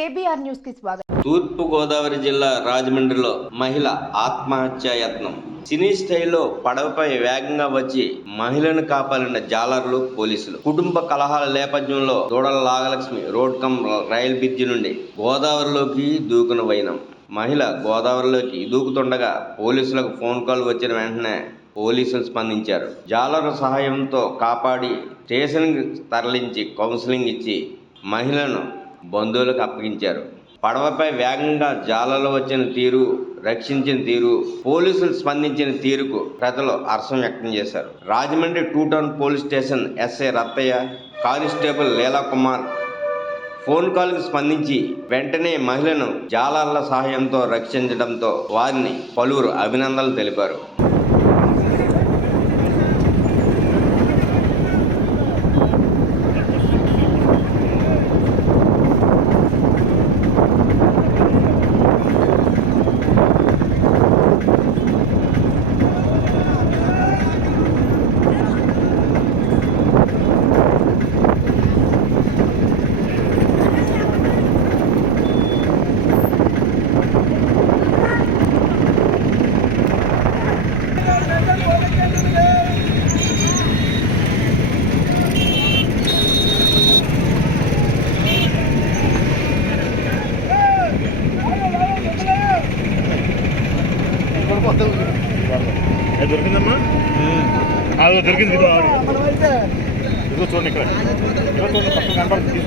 KBR news కి స్వాగతం. తూర్పు గోదావరి జిల్లా రాజమండ్రిలో మహిళ ఆత్మహత్య యత్నం. సినీ స్టైల్లో పడవపై వేగంగా వచ్చి మహిళను కాపాడిన జాలర్లు, పోలీసులు. కుటుంబ కలహాల నేపథ్యంలో దూడల Nagalakshmi road come rail bridge నుండి గోదావరిలోకి దూకున వైనం. మహిళ గోదావరిలోకి దూకుతుండగా పోలీసులకు ఫోన్ కాల్ వచ్చిన వెంటనే పోలీసులు స్పందించారు. జాలర్ల సహాయంతో కాపాడి స్టేషన్కి తరలించి కౌన్సిలింగ్ ఇచ్చి మహిళను బంధువులకు అప్పగించారు. పడవపై వేగంగా జాలర్లు వచ్చిన తీరు, రక్షించిన తీరు, పోలీసులు స్పందించిన తీరుకు ప్రజలు హర్షం వ్యక్తం చేశారు. Rajahmundry 2 town police station SI Rattaiah, constable Leelakumar phone కాల్కి స్పందించి వెంటనే మహిళను జాలర్ల సహాయంతో రక్షించడంతో వారిని పలువురు అభినందనలు తెలిపారు. దొరికిందమ్మా, అది దొరికింది. ఇదిగో చూడండి, ఇక్కడ చూడండి, పక్కన కనపడుతుంది.